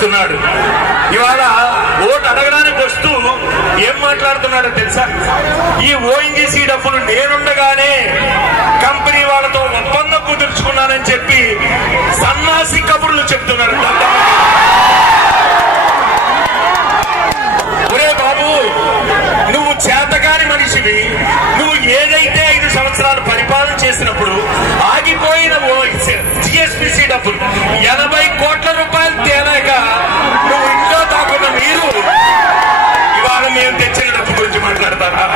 వస్తున్నాడు. ఇవాళ ఓటు అడగడానికి వస్తూ ఏం మాట్లాడుతున్నాడో తెలుసా? ఈ ఓఎన్జీసీ డబ్బులు నేనుండగానే కంపెనీ వాళ్ళతో ఒప్పందం కుదుర్చుకున్నానని చెప్పి సన్నాసి కబుర్లు చెప్తున్నాడు. ఒరే బాబు, నువ్వు చేతగాని మనిషివి. నువ్వు ఏదైతే 5 సంవత్సరాలు పరిపాలన చేసినప్పుడు ఆగిపోయిన జిఎస్పిసి డబ్బులు 80 కోట్ల రూపాయలు తేలాక నువ్వు ఇంట్లో దాకున్న మీరు ఇవాళ మేము తెచ్చిన డబ్బు గురించి మాట్లాడతారా?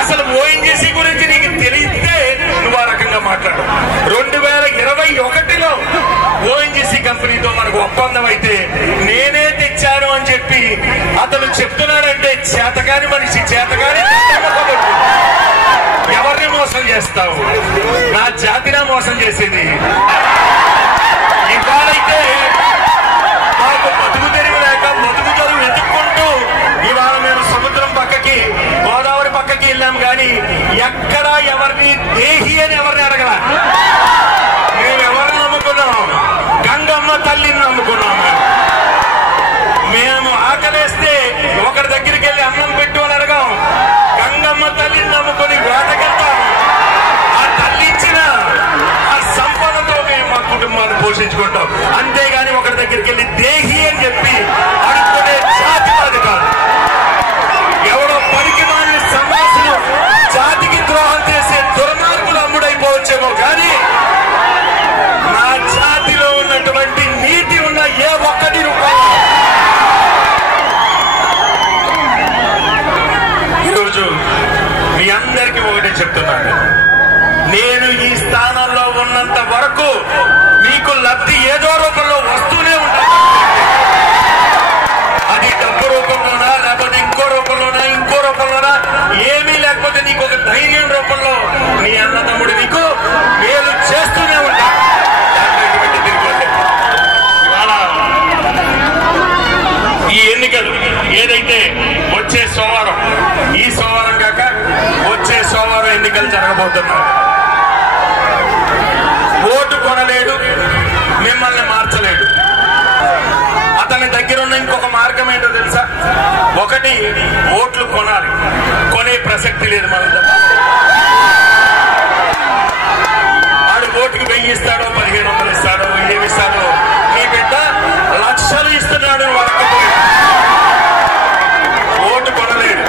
అసలు ఓఎన్జీసీ గురించి నీకు తెలిస్తే నువ్వు ఆ రకంగా మాట్లాడు. 2021లో ఓఎన్జీసీ కంపెనీతో మనకు ఒప్పందం అయితే నేనే తెచ్చాను అని చెప్పి అతను చెప్తున్నాడంటే చేతగాని మనిషి, చేతగాని ఎవరిని మోసం చేస్తావు? నా జాతినా మోసం చేసేది. ఇవాళైతే మాకు బతుకు తెరువు లేక బతుకు తెరువు వెతుక్కుంటూ ఇవాళ మేము సముద్రం పక్కకి, గోదావరి పక్కకి వెళ్ళాం. కానీ ఎక్కడా ఎవరిని దేహి అని ఎవరిని అడగల. మేము ఎవరిని నమ్ముకున్నాం? గంగమ్మ తల్లిని నమ్ముకున్నాం. మేము ఆకలేస్తే ఒకరి దగ్గరికి వెళ్ళి అన్నం పెట్టు అని అడగాం. గంగమ్మ తల్లిని నమ్ముకొని వేటకెళ్తాం. ఆ తల్లి ఇచ్చిన ఆ సంపదతో మేము మా కుటుంబాన్ని పోషించుకుంటాం. అంతేగాని ఒకరి దగ్గరికి వెళ్ళి దేహి అని చెప్పి అడుగుకునే జాతి అది కాదు. ఎవరో పనికి మాలిన సమాసులు జాతికి ద్రోహం చేసే దుర్మార్గులు అమ్ముడైపోవచ్చేమో కానీ నా జాతిలో ఉన్నటువంటి నీతి ఉన్న ఏ ఒక్కటి రూపాయలు ఈరోజు మీ అందరికీ ఒకటే చెప్తున్నాను. నేను ఈ స్థానంలో ఉన్నంత వరకు మీకు లబ్ధి ఏదో రూపంలో వస్తూనే ఉంటుంది. అది డబ్బు రూపంలోనా, లేకపోతే ఇంకో రూపంలోనా, ఇంకో రూపంలోనా, ఏమీ లేకపోతే నీకు ఒక ధైర్యం రూపంలో నీ అన్నదమ్ముడు నీకు మేలు చేస్తూనే ఉంటా. ఇవాళ ఈ ఎన్నికలు ఏదైతే వచ్చే సోమవారం, ఈ సోమవారం కాక వచ్చే సోమవారం ఎన్నికలు జరగబోతున్నాయి. ఓటు కొనలేడు, మిమ్మల్ని మార్చలేడు. అతని దగ్గర ఉన్న ఇంకొక మార్గం ఏంటో తెలుసా? ఒకటి, ఓట్లు కొనాలి. కొనే ప్రసక్తి లేదు మన దగ్గర. వాడు ఓటుకి 1000 ఇస్తాడో, 1500 ఇస్తాడో, ఏమి ఇస్తాడో, నీ బిడ్డ లక్షలు ఇస్తున్నాడు. వాళ్ళకి ఓటు కొనలేడు.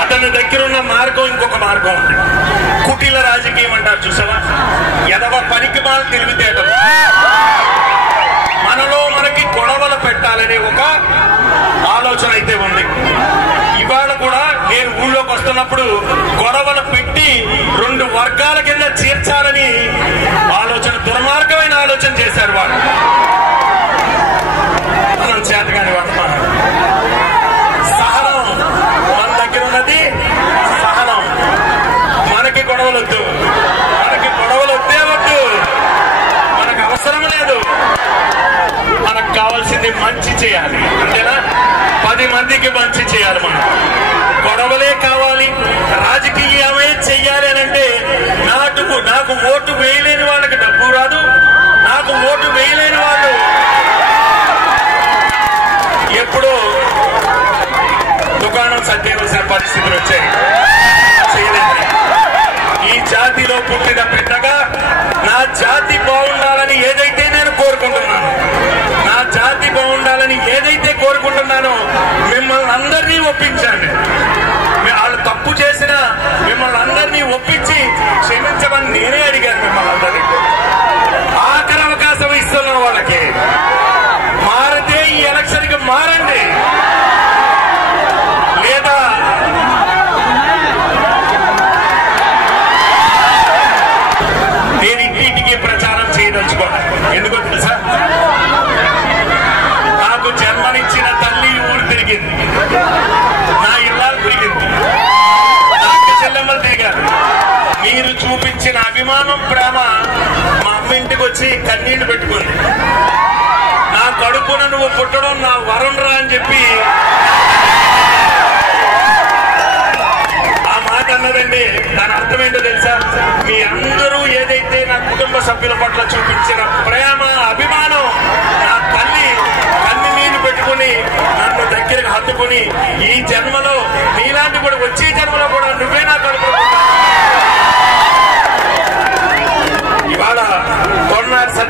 అతని దగ్గర ఉన్న మార్గం ఇంకొక మార్గం ఉంది. కుటిల రాజకీయం అంటారు చూసావా? ఎదవ పనికి మాల తెలివితేటలు. మనలో మనకి గొడవలు పెట్టాలనే ఒక ఆలోచన అయితే ఉంది. ఇవాళ కూడా నేను ఊళ్ళోకి వస్తున్నప్పుడు గొడవలు పెట్టి 2 వర్గాల కింద చేర్చాలని ఆలోచన, దుర్మార్గమైన ఆలోచన చేశారు వాళ్ళు. మనం చేతగాని వర్తమానం. సహనం మన దగ్గర ఉన్నది. సహనం. మనకి గొడవలు వద్దు, మనకి గొడవలు వద్దే వద్దు, మనకు అవసరం లేదు. మనకు కావాల్సింది మంచి చేయాలి, అంతేనా? 10 మందికి మంచి చేయాలి. మనం గొడవలే కావాలి, రాజకీయమే చెయ్యాలి అని అంటే నాకు ఓటు వేయలేని వాళ్ళకి డబ్బు రాదు. నాకు ఓటు వేయలేని వాళ్ళు ఎప్పుడో దుకాణం సర్దేవలసిన పరిస్థితులు వచ్చాయి. చేయలేదు. ఈ జాతిలో పుట్టిన బిడ్డగా నా జాతి బాగుండాలని ఏదైతే నేను కోరుకుంటున్నాను, నా జాతి బాగుండాలని ఏదైతే కోరుకుంటున్నానో మిమ్మల్ని అందరినీ ఒప్పించండి. వాళ్ళు తప్పు చేసినా మిమ్మల్ని అందరినీ ఒప్పించి క్షమించమని నేనే అడిగాను. మిమ్మల్ని అందరినీ ఆఖరి అవకాశం ఇస్తున్నాను వాళ్ళకి. మారితే ఈ ఎలక్షన్కి మారండి, లేదా నేను ఇంటింటికి ప్రచారం చేయదలుచుకోను. ఎందుకో తెలుసా? నాకు జన్మనిచ్చిన తల్లి ఊరు తిరిగింది, నా ఇల్లాలు తిరిగింది, నా అక్క చెల్లెమ్మలు తిరిగారు. మీరు చూపించిన అభిమానం, ప్రేమ మా అమ్మ ఇంటికి వచ్చి కన్నీళ్లు పెట్టుకుంది. నా కడుపున నువ్వు పుట్టడం నా వరం రా అని చెప్పి ఆ మాట అన్నదండి. దాని అర్థం ఏంటో తెలుసా? మీ అందరూ ఏదైతే నా కుటుంబ సభ్యుల పట్ల చూపించిన ప్రేమ, అభిమానం, నా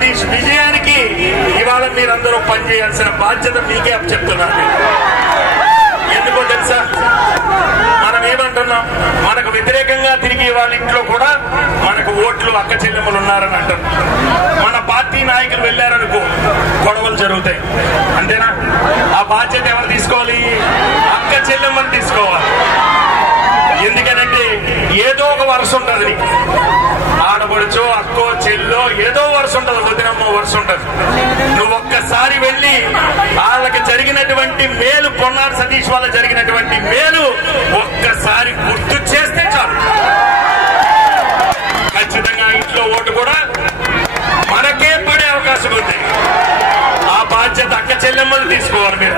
సతీష్ విజయానికి ఇవాళ మీరందరూ పనిచేయాల్సిన బాధ్యత మీకే చెప్తున్నాను. ఎందుకో తెలుసా, మనం ఏమంటున్నాం, మనకు వ్యతిరేకంగా తిరిగి వాళ్ళ ఇంట్లో కూడా మనకు ఓట్లు అక్క చెల్లెమ్మలు ఉన్నారని అంటారు. మన పార్టీ నాయకులు వెళ్ళారనుకో గొడవలు జరుగుతాయి, అంతేనా? ఆ బాధ్యత ఎవరు తీసుకోవాలి? అక్క చెల్లెమ్మని తీసుకోవాలి. ఎందుకనంటే ఏదో ఒక వరుస ఉంటుంది, ఆడపడుచో అక్కో చెల్లో ఏదో వరుస ఉంటుంది, వదినమ్మో వరుస ఉంటుంది. నువ్వు ఒక్కసారి వెళ్ళి వాళ్ళకి జరిగినటువంటి మేలు, పొన్నాడు సతీష్ వల్ల జరిగినటువంటి మేలు ఒక్కసారి గుర్తు చేస్తే చాలు. ఖచ్చితంగా ఇంట్లో ఓటు కూడా మనకే పడే అవకాశం ఉంది. ఆ బాధ్యత అక్క చెల్లెమ్మలు తీసుకోవాలి. మీరు